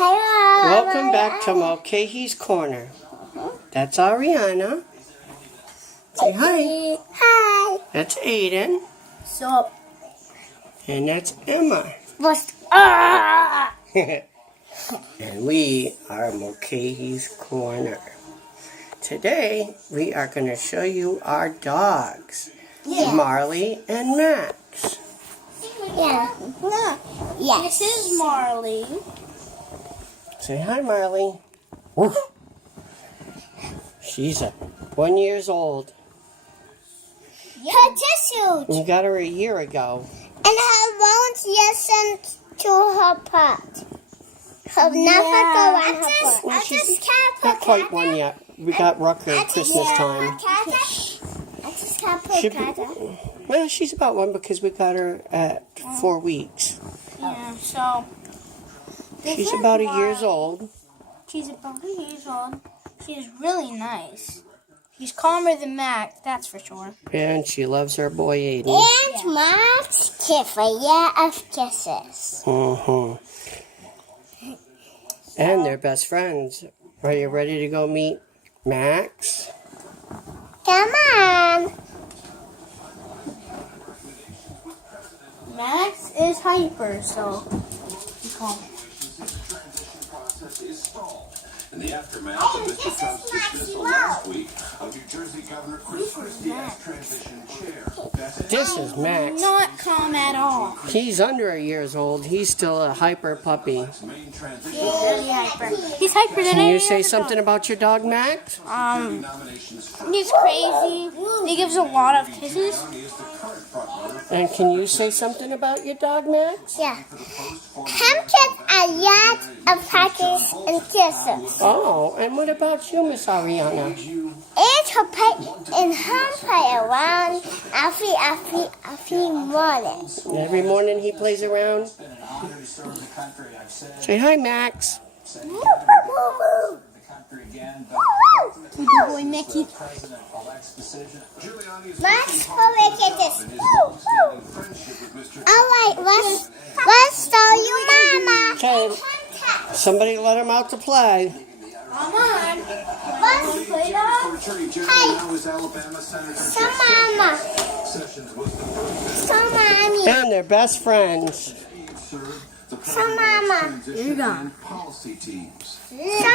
Hello. Welcome back to Mulcahys Corner. That's Ariana. Say hi. Hi. That's Aiden. So, And that's Emma. what's And we are Mulcahys Corner. Today, we are going to show you our dogs. Yeah. Marley and Max. Yeah. No. Yes. This is Marley. Say hi, Marley. Woof. She's 1 year old. Her tissue. We got her a year ago. And her bones listen to her pot. Her never go on her pot. Well, she's not quite one yet. We got Rucker at Christmas time. I just can't put Should Kata. Well, she's about one because we got her at 4 weeks. Yeah, so. She's about a year old. She's about a year old. She's really nice. She's calmer than Mac, that's for sure. And she loves her boy Aiden. And Mac's kiss a year of kisses. And they're best friends. Are you ready to go meet Max? Come on. Max is hyper, so be calm. In the aftermath of Mr. Trump's dismissal last week of New Jersey Governor Chris Christie as transition chair. This is Max. Not calm at all. He's under a year old. He's still a hyper puppy. Really hyper. He's hyper than Can you say something about your dog, Max? He's crazy. He gives a lot of kisses. And can you say something about your dog, Max? Yeah. Him kiss a lot of puppies and kisses. Oh, and what about you, Miss Ariana? It's her play and her play around every morning. Every morning he plays around. Say hi, Max. Good boy, Mickey. Max, go make it this. Alright, let's show you Mama. Okay, somebody let him out to play. Come on. Let's play dog. Hey. So Mama. So Mommy. And they're best friends. So Mama. You're gone. So